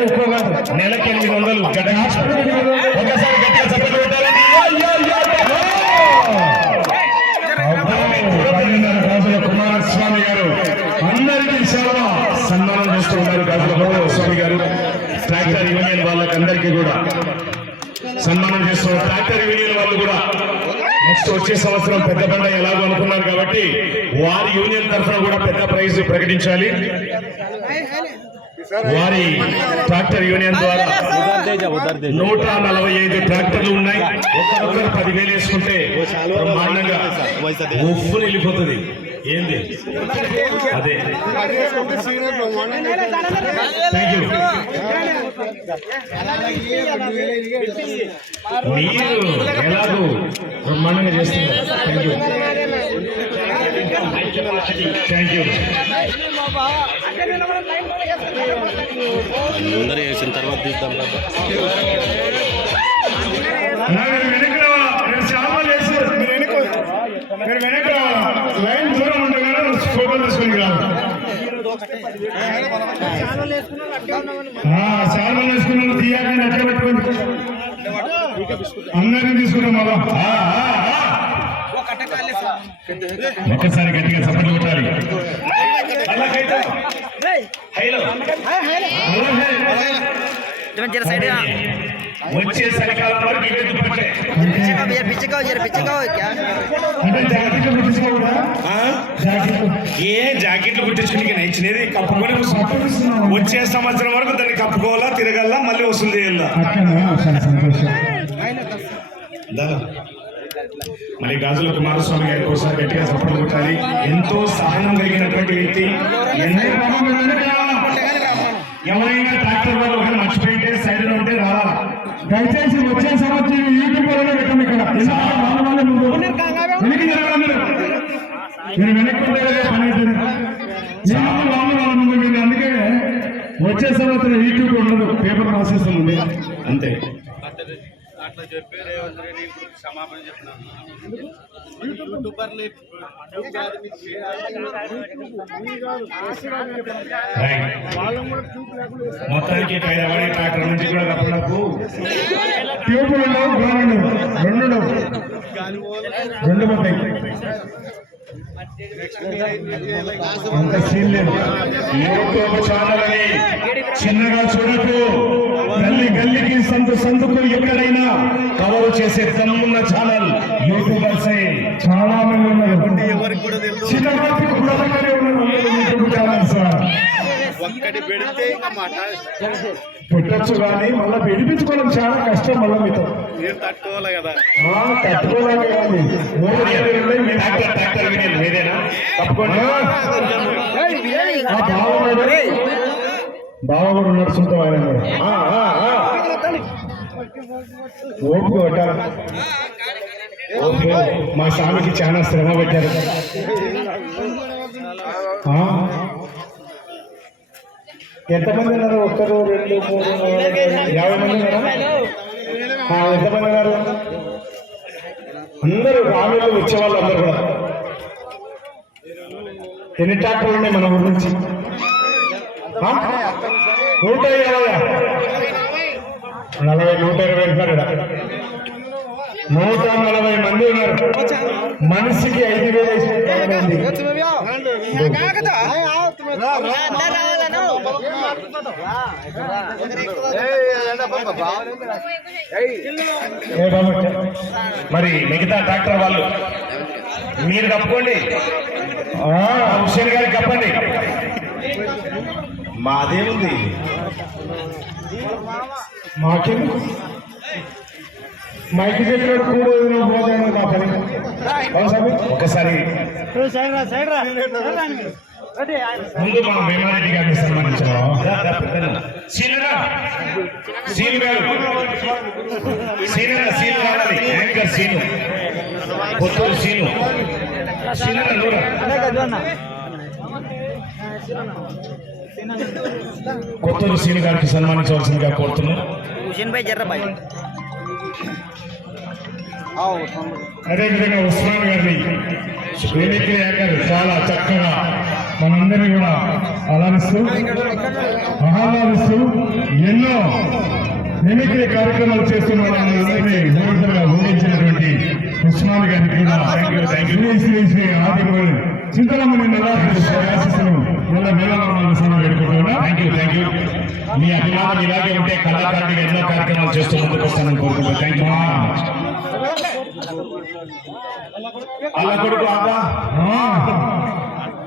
వేలు ఎక్కువ కాదు నెలకి ఎనిమిది వందలు గడ్డ ఒకసారి గట్టిగా చప్పట్లు కొట్టాలండి కుమారస్వామి గారు అందరికీ సేవ సన్మానం చేస్తూ ఉన్నారు గాజుల స్వామి గారు ట్రాక్టర్ యూనియన్ వాళ్ళకి అందరికీ కూడా సన్మానం చేస్తున్నారు ట్రాక్టర్ యూనియన్ వాళ్ళు కూడా నెక్స్ట్ వచ్చే సంవత్సరం పెద్ద పండుగ ఎలాగో అనుకున్నారు కాబట్టి వారి యూనియన్ తరఫున కూడా పెద్ద ప్రైజ్ ప్రకటించాలి వారి ట్రాక్టర్ యూనియన్ ద్వారా నూట నలభై ఐదు ట్రాక్టర్లు ఉన్నాయి. ఒక్కొక్కరు పదివేలు వేసుకుంటే బ్రహ్మాండంగా ఉప్పు వెళ్ళిపోతుంది ఏంది? అదే. థ్యాంక్ యూ మీరు ఎలాగో బ్రహ్మాండంగా చేస్తున్నారు? థ్యాంక్ యూ థ్యాంక్ యూ అందరూ వేసిన తర్వాత తీద్దాం మీరు? లైన్ దూరం తీసుకొని రావాలి ఆ, శాలువాలు వేసుకున్నాను తీయాలని ఎట్లా పెట్టుకోండి. అందరినీ తీసుకున్నాం మళ్ళా ఆ, ఆ, ఆ. ఒక్కసారి గట్టిగా చప్పట్లు కొట్టాలి. జర సైడ్ వచ్చే సరికాల వరకు ఏ జాకెట్లు కుట్టించుకుని నచ్చినది కప్పుకొని వచ్చే సంవత్సరం వరకు దాన్ని కప్పుకోవాలా తిరగల్లా మళ్ళీ వసూలు చేయాలా? మళ్ళీ గాజుల కుమారస్వామి గారి కోసం గట్టిగా చప్పట్లు కొట్టాలి. ఎంతో సహనం కలిగినటువంటి వ్యక్తి. ఎవరైనా ట్రాక్టర్ వాళ్ళు ఒకరు మర్చిపోయింటే సైడ్లో ఉంటే రావాలా? దయచేసి వచ్చే సంవత్సరం యూట్యూబ్ వల్ల పెట్టండి ఇక్కడ. వెనక్కి జరగాలి మీరు. మీరు వెనక్కి ఉంటే కదా పని అవుతుంది ఇలా వాళ్ళ వాళ్ళ ముందు మీరు అందుకే వచ్చే సంవత్సరం యూట్యూబ్ ఉండదు పేపర్ రాసేస్తుంది అంతే. అట్లా చెప్పి రేవంత్ రెడ్డి క్షమాపణ చెప్తున్నాను. యూట్యూబర్లు రైట్. మొత్తానికి హైదరాబాద్ ట్రాక్టర్ నుంచి కూడా కప్పలకు ట్యూబులు ఉండవు గోడ ఉండవు రెండు ఉండవు రెండు పోతాయి చిన్నగా చూడకు. గల్లి గల్లికి సందు సందుకు ఎక్కడైనా కవర్ చేసే తనమున్న ఛానల్ యూట్యూబర్స్ చాలా మంది ఉన్నారు. ఎవరికి కూడా ఉన్నారు. YouTube channels. ఒక్కటి పెడితే పెట్టొచ్చు కానీ మళ్ళీ విడిపించుకోవడం చాలా కష్టం మళ్ళీ మీతో. తట్టుకోవాలి కదా. తట్టుకోలేక ఆయన కూడా. ఓపిక పట్టాలి. మా స్వామికి చాలా శ్రమ పెట్టారు. ఎంతమంది ఉన్నారు? ఒక్కరు రెండు మూడు యాభై మంది ఉన్నారు? ఎంతమంది ఉన్నారు? అందరూ రామిలో వచ్చేవాళ్ళు అందరూ కూడా. ఎన్ని ట్రాక్టర్లు ఉన్నాయి మన ఊరి నుంచి? నూట ఇరవై. నలభై నూట ఇరవై అంటున్నారు నూట నలభై మంది ఉన్నారు. మనిషికి ఐదు వేల వేసిన మరి మిగతా ట్రాక్టర్ వాళ్ళు మీరు కప్పుకోండి. హుషేన్ గారికి కప్పండి. మాదేముంది? మాకెందుకు? మైకి చెప్పినట్టు కూడా ఏదైనా పోతేనే నా పని అవును స్వామి? ఒకసారి ముందు మనం వేమరెడ్డి గారిని సన్మానించడం. సీనియరా? సీను కొత్తూరు సీను సీనియర్ కొత్తూరు సీని. గారికి సన్మానించవలసిందిగా కోరుతున్నాం. అదేవిధంగా ఉస్మాన్ గారిని చాలా చక్కగా మనందరినీ కూడా అలరిస్తూ ఆహ్లాదిస్తూ ఎన్నో మిమిక్రీ కార్యక్రమాలు చేస్తున్న వాళ్ళందరినీ నిరంతరంగా ఊహించినటువంటి కృష్ణాలు గారికి కూడా శ్రీ శ్రీ శ్రీ నెల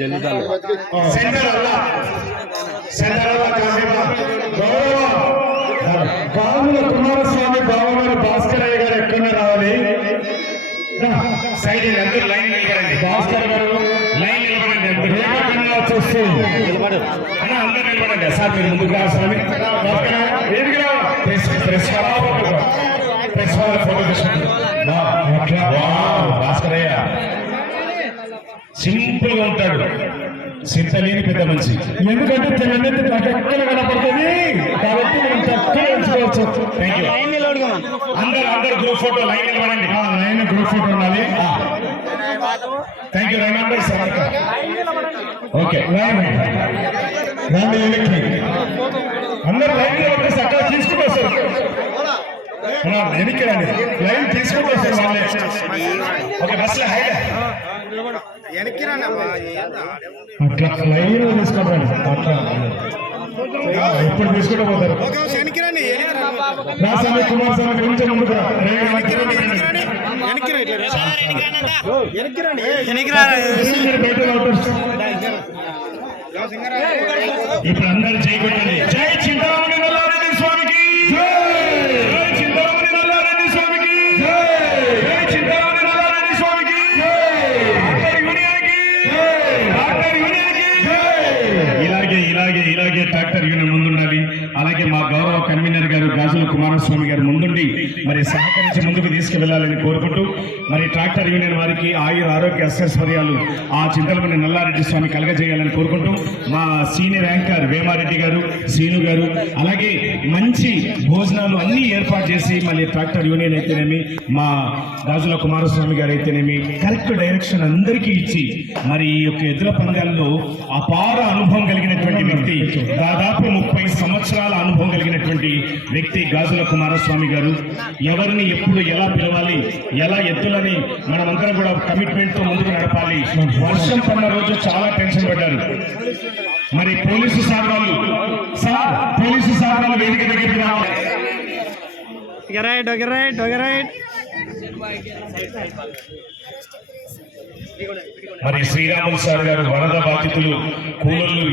దానిలో గౌరవ కుమారస్వామి బావగారు భాస్కరయ్య గారు ఎక్కడ రావాలి సైడ్ అందరూ లైన్ నిలబడండి భాస్కర్ గారు లైన్ నిలబడండి అందరూ చూస్తూ నిలబడు అన్న అందరూ నిలబడండి సార్ మీరు ముందుకు Swami Bhaskar press press press వాళ్ళ ఫోటో తీసుకుంటారు గా ఉంటాడు. సింతలేని పెద్ద మనిషి. ఎందుకంటే తెల్లెత్తి చక్కగా కనపడుతుంది? కాబట్టి మనం చక్కగా అందరూ అందరూ గ్రూప్ ఫోటో లైన్ నిలబడండి. లైన్ గ్రూప్ ఫోటో ఉండాలి. Thank you remember sir okay line రండి వెనక్కి అందరూ లైన్ నిలబడి చక్కగా తీసుకుంటూ వస్తారు రా, వెనక్కి రండి. లైన్ వాళ్ళే. ఓకే బస్ హైట్ వెనక్కి రానమ్మా అట్లా లైన్ తీసుకుంటారు అట్లా ఆ, ఇప్పుడు తీసుకుంటూ పోతారు? కుమార్ స్వామి ఇప్పుడు అందరూ చేయకూడదు జై చింతామణి. అలాగే ఇలాగే ట్రాక్టర్ యూనియన్ ముందుండాలి. అలాగే మా గౌరవ కన్వీనర్ గారు గాజుల కుమారస్వామి గారు ముందు ముందుండి మరి సహకరించి ముందుకు తీసుకువెళ్ళాలని కోరుకుంటూ మరి ట్రాక్టర్ యూనియన్ వారికి ఆయుర ఆరోగ్య అశ్వర్యాలు ఆ చింతలమని నల్లారెడ్డి స్వామి కలగజేయాలని కోరుకుంటూ మా సీనియర్ యాంకర్ వేమారెడ్డి గారు సీను గారు అలాగే మంచి భోజనాలు అన్ని ఏర్పాటు చేసి మళ్ళీ ట్రాక్టర్ యూనియన్ అయితేనేమి మా రాజుల కుమారస్వామి గారు అయితేనేమి కరెక్ట్ డైరెక్షన్ అందరికీ ఇచ్చి మరి ఈ యొక్క ఎద్దుల పందాల్లో అపార అనుభవం కలిగినటువంటి వ్యక్తి దాదాపు ముప్పై సంవత్సరాల అనుభవం కలిగినటువంటి వ్యక్తి గాజుల కుమారస్వామి గారు. ఎవరిని ఎప్పుడు ఎలా పిలవాలి ఎలా ఎద్దులని మనమందరం కూడా కమిట్మెంట్తో ముందుకు నడపాలి. వర్షం పడిన రోజు చాలా టెన్షన్ పడ్డారు. మరి పోలీసు సార్ వాళ్ళు సార్ పోలీసు సార్ వాళ్ళు వేదిక దగ్గరికి రావాలి. Right okay right okay right మరి శ్రీరాములు సార్ గారు వరద బాధితులు కూలర్లు